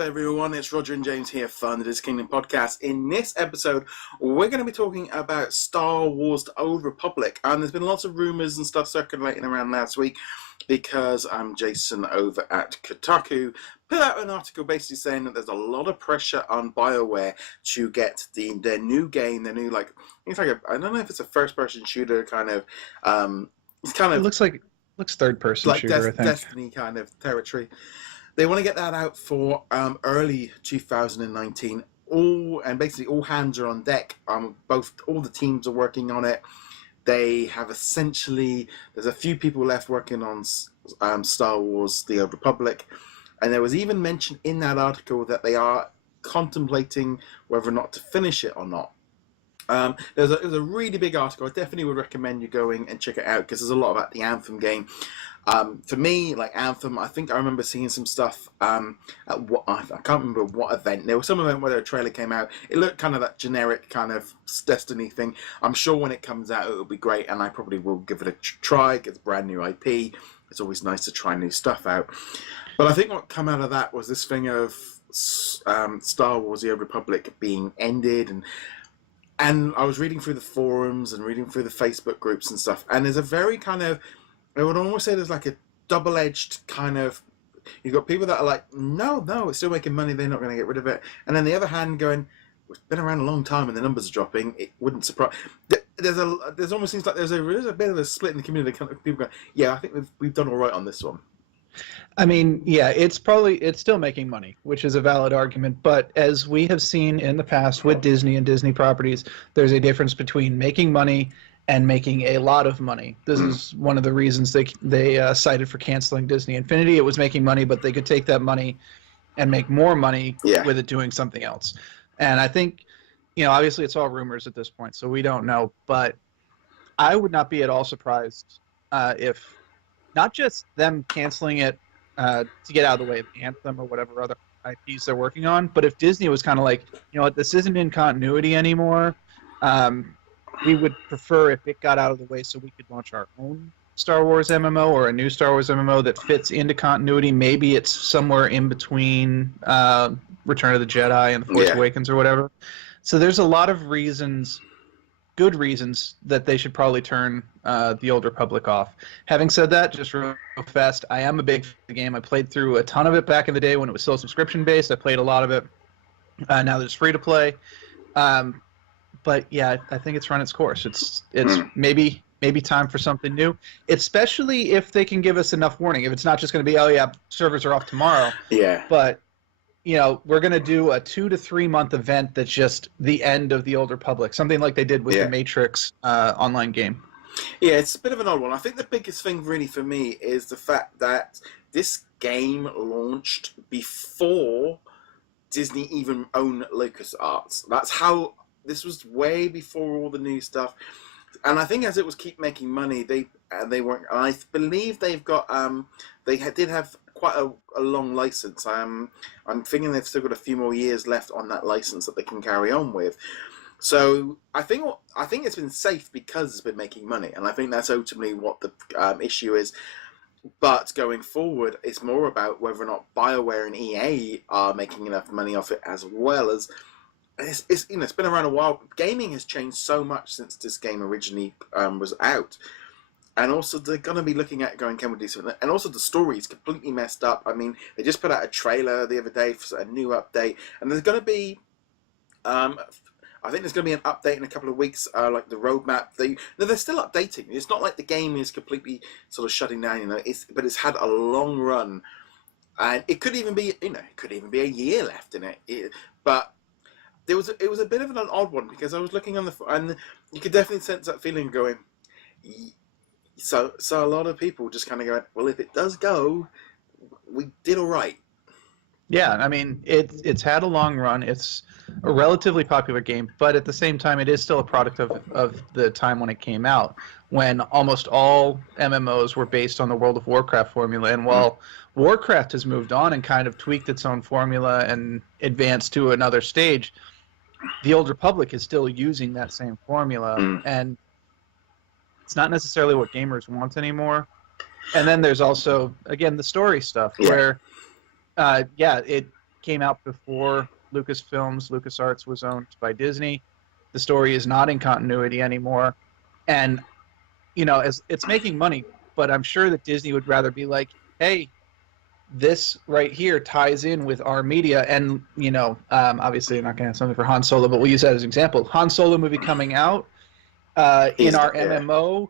Everyone, it's Roger and James here from the DisKingdom podcast. In this episode, we're going to be talking about Star Wars: The Old Republic, and there's been lots of rumors and stuff circulating around last week because Jason over at Kotaku put out an article basically saying that there's a lot of pressure on Bioware to get their new game, their new it's like I don't know if it's a first-person shooter kind of. It looks third-person like shooter, I think. Destiny kind of territory. They want to get that out for early 2019. Basically all hands are on deck. All the teams are working on it. They have there's a few people left working on Star Wars: The Old Republic, and there was even mention in that article that they are contemplating whether or not to finish it or not. It was a really big article. I definitely would recommend you going and check it out because there's a lot about the Anthem game. For me, like Anthem, I think I remember seeing some stuff at I can't remember what event. There was some event where a trailer came out. It looked kind of that generic kind of Destiny thing. I'm sure when it comes out, it'll be great, and I probably will give it a try. It's a brand new IP. It's always nice to try new stuff out. But I think what come out of that was this thing of Star Wars: The Old Republic being ended, and I was reading through the forums and reading through the Facebook groups and stuff, and there's a very kind of, I would almost say there's like a double-edged kind of, you've got people that are like, no, it's still making money, they're not going to get rid of it. And then the other hand going, it's been around a long time and the numbers are dropping, it wouldn't surprise. There's almost seems like there's a bit of a split in the community. Kind of people going, yeah, I think we've done all right on this one. I mean, yeah, it's still making money, which is a valid argument. But as we have seen in the past with Disney and Disney properties, there's a difference between making money and making a lot of money. This is one of the reasons they cited for canceling Disney Infinity. It was making money, but they could take that money and make more money with it doing something else. And I think, obviously it's all rumors at this point, so we don't know. But I would not be at all surprised if not just them canceling it to get out of the way of Anthem or whatever other IPs they're working on, but if Disney was kind of like, you know what, this isn't in continuity anymore, we would prefer if it got out of the way so we could launch our own Star Wars MMO or a new Star Wars MMO that fits into continuity. Maybe it's somewhere in between Return of the Jedi and The Force Awakens or whatever. So there's a lot of reasons, good reasons, that they should probably turn The Old Republic off. Having said that, just real fast, I am a big fan of the game. I played through a ton of it back in the day when it was still subscription-based. I played a lot of it. Now that it's free-to-play. But yeah, I think it's run its course. It's maybe time for something new, especially if they can give us enough warning. If it's not just going to be, oh yeah, servers are off tomorrow. Yeah. But we're going to do a 2 to 3 month event that's just the end of the Old Republic, something like they did with the Matrix online game. Yeah, it's a bit of an odd one. I think the biggest thing really for me is the fact that this game launched before Disney even owned LucasArts. That's how. This was way before all the new stuff, and I think as it was keep making money, they weren't. I believe they've got did have quite a long license. I'm thinking they've still got a few more years left on that license that they can carry on with. So I think it's been safe because it's been making money, and I think that's ultimately what the issue is. But going forward, it's more about whether or not Bioware and EA are making enough money off it, as well as. It's been around a while. Gaming has changed so much since this game originally was out, and also they're going to be looking at going, can we do something? And also the story is completely messed up. I mean, they just put out a trailer the other day for a new update, and there's going to be, I think there's going to be an update in a couple of weeks, like the roadmap. They're still updating. It's not like the game is completely sort of shutting down, but it's had a long run, and it could even be, a year left in it, but. It was a bit of an odd one because I was looking on and you could definitely sense that feeling going. So a lot of people just kind of go, well, if it does go, we did all right. Yeah, I mean it's had a long run. It's a relatively popular game, but at the same time, it is still a product of the time when it came out, when almost all MMOs were based on the World of Warcraft formula. And while Warcraft has moved on and kind of tweaked its own formula and advanced to another stage, the Old Republic is still using that same formula, and it's not necessarily what gamers want anymore. And then there's also, again, the story stuff, where, it came out before Lucasfilms. LucasArts was owned by Disney. The story is not in continuity anymore. And, as it's making money, but I'm sure that Disney would rather be like, hey, this right here ties in with our media. And, obviously you're not going to have something for Han Solo, but we'll use that as an example. Han Solo movie coming out in our MMO.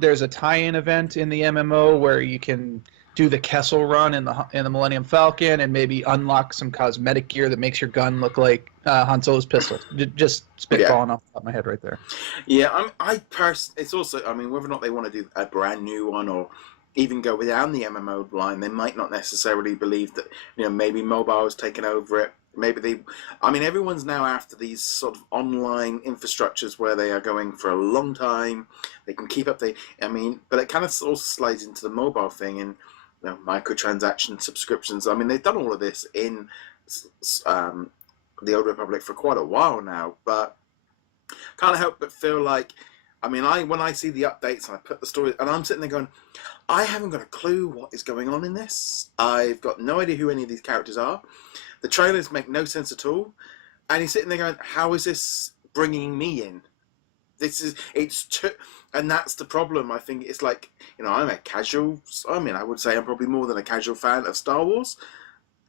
There's a tie-in event in the MMO where you can do the Kessel run in the Millennium Falcon and maybe unlock some cosmetic gear that makes your gun look like Han Solo's pistol. Just spitballing off the top of my head right there. Yeah, it's also, whether or not they want to do a brand new one or even go without the MMO line, they might not necessarily believe that, maybe mobile has taken over it. Maybe everyone's now after these sort of online infrastructures where they are going for a long time. They can keep up but it kind of also slides into the mobile thing and, microtransaction subscriptions. They've done all of this in the Old Republic for quite a while now, but can't help but feel like, when I see the updates and I put the story, and I'm sitting there going, I haven't got a clue what is going on in this. I've got no idea who any of these characters are. The trailers make no sense at all. And he's sitting there going, how is this bringing me in? And that's the problem. I think it's like, I'm a casual, I would say I'm probably more than a casual fan of Star Wars.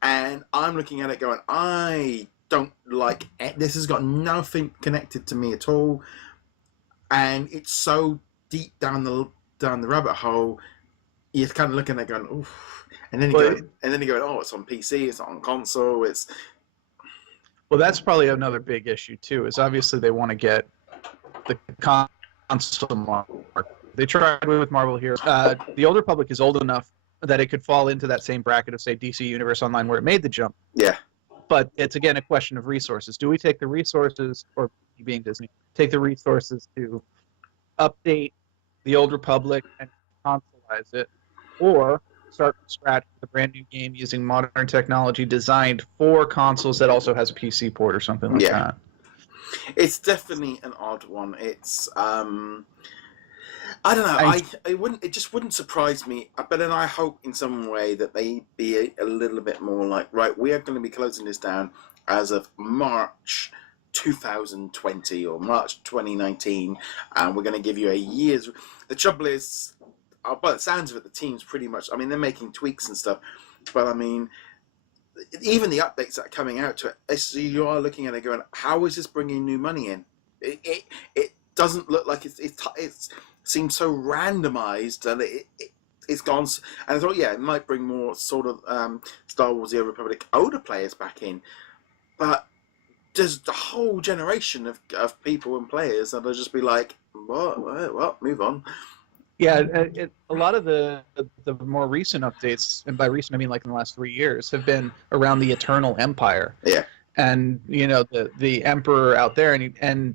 And I'm looking at it going, I don't like it. This has got nothing connected to me at all. And it's so deep down the rabbit hole, you're kind of looking at it going, oof. And then you go, oh, it's on PC, it's not on console, Well, that's probably another big issue too. Is obviously they want to get the console market. They tried with Marvel here. The Old Republic is old enough that it could fall into that same bracket of, say, DC Universe Online, where it made the jump. Yeah. But it's again a question of resources. Do we take the resources, or being Disney, take the resources to update the Old Republic and consoleize it, or start from scratch with a brand new game using modern technology designed for consoles that also has a PC port or something like that? It's definitely an odd one. It's I don't know. It just wouldn't surprise me. But then I hope in some way that they be a little bit more like, right, we are going to be closing this down as of March 2020 or March 2019, and we're going to give you a year's. The trouble is, by the sounds of it, the team's pretty much, they're making tweaks and stuff, but even the updates that are coming out to it, you are looking at it going, how is this bringing new money in? It doesn't look like it seems so randomized, and it's gone. And I thought, it might bring more sort of Star Wars: The Old Republic older players back in, but there's the whole generation of people and players that'll just be like, what, move on. Yeah, a lot of the more recent updates, and by recent I mean like in the last 3 years, have been around the Eternal Empire. Yeah. And the Emperor out there, and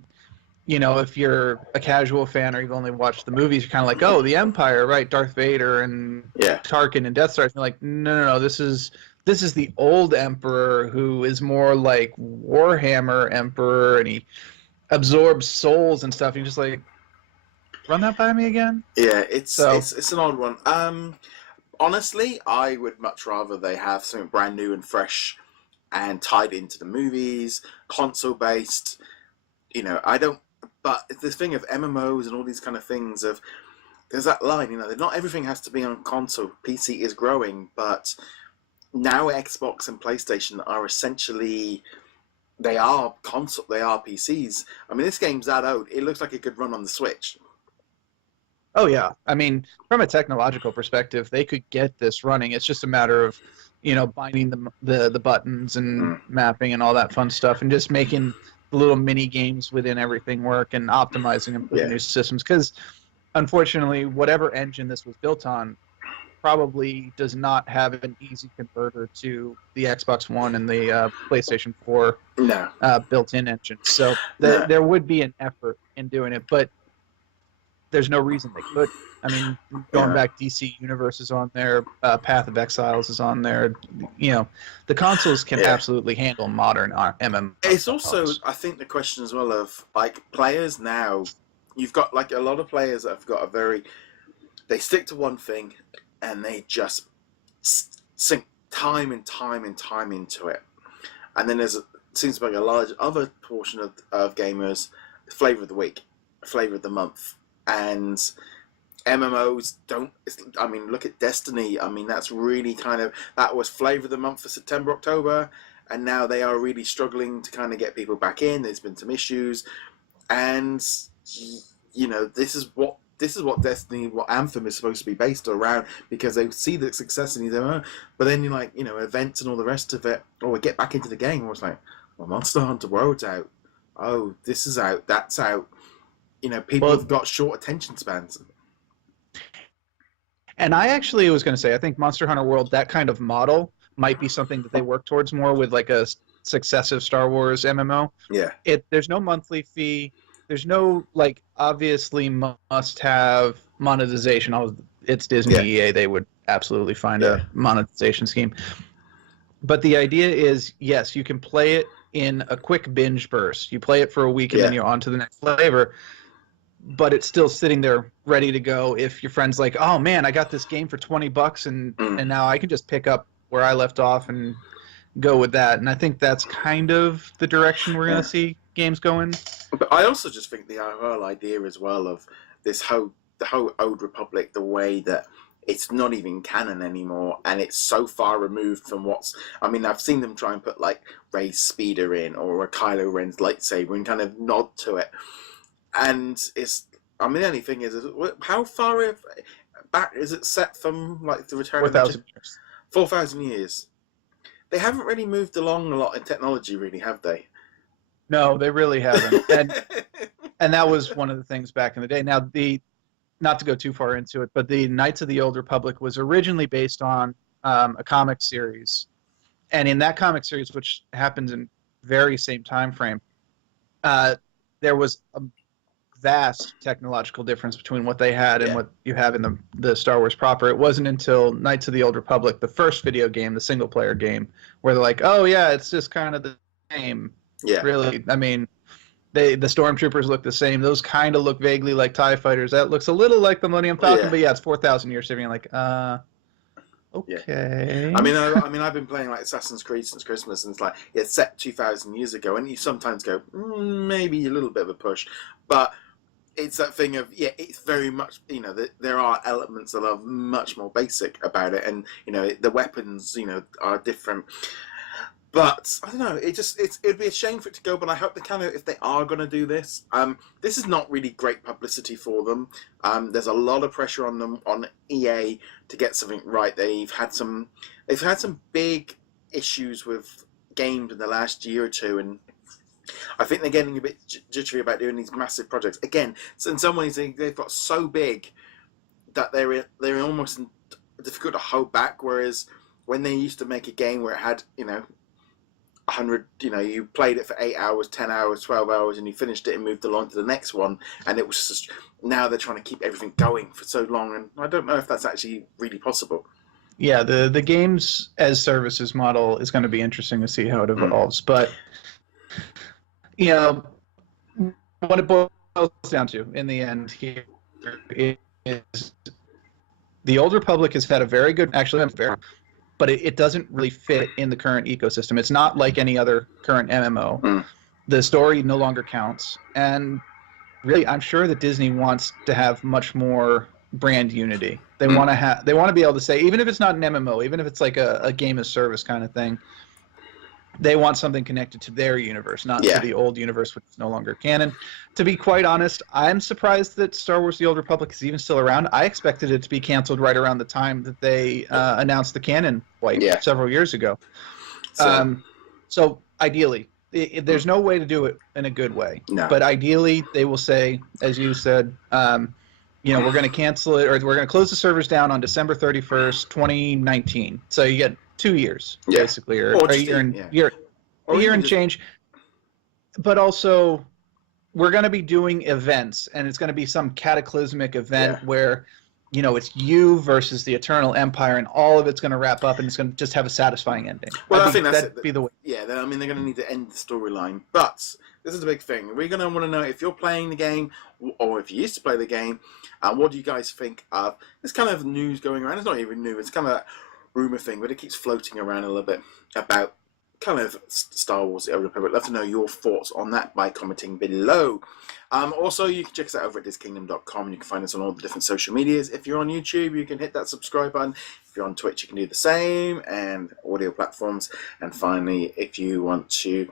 if you're a casual fan or you've only watched the movies, you're kind of like, oh, the Empire, right? Darth Vader and Tarkin and Death Star. And you're like, no, this is the old Emperor who is more like Warhammer Emperor, and he absorbs souls and stuff. You're just like, run that by me again? Yeah, it's an odd one. Honestly, I would much rather they have something brand new and fresh and tied into the movies, console-based. I don't. But the thing of MMOs and all these kind of things there's that line. Not everything has to be on console. PC is growing, but now Xbox and PlayStation are essentially. They are console. They are PCs. This game's that old. It looks like it could run on the Switch. Oh yeah, from a technological perspective, they could get this running. It's just a matter of, binding the buttons and mapping and all that fun stuff, and just making the little mini games within everything work and optimizing them for the new systems. Because unfortunately, whatever engine this was built on probably does not have an easy converter to the Xbox One and the PlayStation 4 built-in engine. So there would be an effort in doing it, but there's no reason they could. Going back, DC Universe is on there, Path of Exiles is on there. The consoles can absolutely handle modern MMO. It's also, I think, the question as well of players now. You've got a lot of players that have got they stick to one thing, and they just sink time and time and time into it. And then seems to be a large other portion of gamers, flavor of the week, flavor of the month. And MMOs don't, I mean, look at Destiny. I mean, that's really that was flavor of the month for September, October. And now they are really struggling to kind of get people back in. There's been some issues. And, this is what Destiny, what Anthem is supposed to be based around, because they see the success in these MMO. But then you're like, events and all the rest of it, or we get back into the game, or it's like, well, Monster Hunter World's out. Oh, this is out, that's out. People have got short attention spans. And I actually was going to say, I think Monster Hunter World, that kind of model might be something that they work towards more with like a successive Star Wars MMO. Yeah. There's no monthly fee. There's no obviously must have monetization. It's Disney, EA, they would absolutely find a monetization scheme. But the idea is, yes, you can play it in a quick binge burst. You play it for a week and then you're on to the next flavor. But it's still sitting there ready to go if your friend's like, oh man, I got this game for $20 and now I can just pick up where I left off and go with that. And I think that's kind of the direction we're going to see games going. But I also just think the whole idea as well of the whole Old Republic, the way that it's not even canon anymore, and it's so far removed from I've seen them try and put like Rey's speeder in or a Kylo Ren's lightsaber and kind of nod to it. And the only thing is how far back is it set from like the Return of 4,000 years. 4,000 years. They haven't really moved along a lot in technology, really, have they? No, they really haven't. And that was one of the things back in the day. Now, not to go too far into it, but the Knights of the Old Republic was originally based on a comic series. And in that comic series, which happens in very same time frame, there was a vast technological difference between what they had and what you have in the Star Wars proper. It wasn't until Knights of the Old Republic, the first video game, the single-player game, where they're like, oh yeah, it's just kind of the same. Yeah. Really, I mean, the stormtroopers look the same. Those kind of look vaguely like TIE fighters. That looks a little like the Millennium Falcon, but it's 4,000 years. So you're like, okay. I mean, I've been playing like Assassin's Creed since Christmas, and it's like it's set 2,000 years ago, and you sometimes go, maybe a little bit of a push, but it's that thing of it's very much there are elements that are much more basic about it, and the weapons are different. But I don't know. It'd be a shame for it to go. But I hope if they are going to do this, this is not really great publicity for them. There's a lot of pressure on them, on EA, to get something right. They've had some big issues with games in the last year or two, and I think they're getting a bit jittery about doing these massive projects again. So in some ways, they've got so big that they're almost difficult to hold back. Whereas when they used to make a game where it had 100, you played it for 8 hours, 10 hours, 12 hours, and you finished it and moved along to the next one, and it was just, now they're trying to keep everything going for so long, and I don't know if that's actually really possible. Yeah, the games as services model is going to be interesting to see how it evolves, but what it boils down to in the end here is the Old Republic has had a very good, but it doesn't really fit in the current ecosystem. It's not like any other current MMO. The story no longer counts. And really, I'm sure that Disney wants to have much more brand unity. They want to be able to say, even if it's not an MMO, even if it's like a game of service kind of thing, they want something connected to their universe, not to the old universe, which is no longer canon. To be quite honest, I'm surprised that Star Wars The Old Republic is even still around. I expected it to be canceled right around the time that they announced the canon wipe several years ago. So ideally, there's no way to do it in a good way. No. But ideally, they will say, as you said, we're going to cancel it, or we're going to close the servers down on December 31st, 2019. So you get 2 years, basically, or a year and change. But also, we're going to be doing events, and it's going to be some cataclysmic event where, it's you versus the Eternal Empire, and all of it's going to wrap up, and it's going to just have a satisfying ending. Well, I think that'd be the way. Yeah, they're going to need to end the storyline. But this is the big thing. We're going to want to know if you're playing the game, or if you used to play the game, what do you guys think of this kind of news going around? It's not even new. It's kind of rumor thing, but it keeps floating around a little bit about kind of Star Wars The Old Republic. I'd love to know your thoughts on that by commenting below. Also, you can check us out over at DisKingdom.com, and you can find us on all the different social medias. If you're on YouTube, you can hit that subscribe button. If you're on Twitch, you can do the same, and audio platforms. And finally, if you want to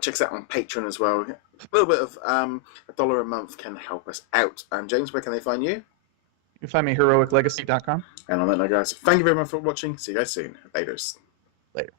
check us out on Patreon as well, a little bit of $1 a month can help us out. James, where can they find you? You can find me at heroiclegacy.com. And on that note, guys, thank you very much for watching. See you guys soon. Laters. Later.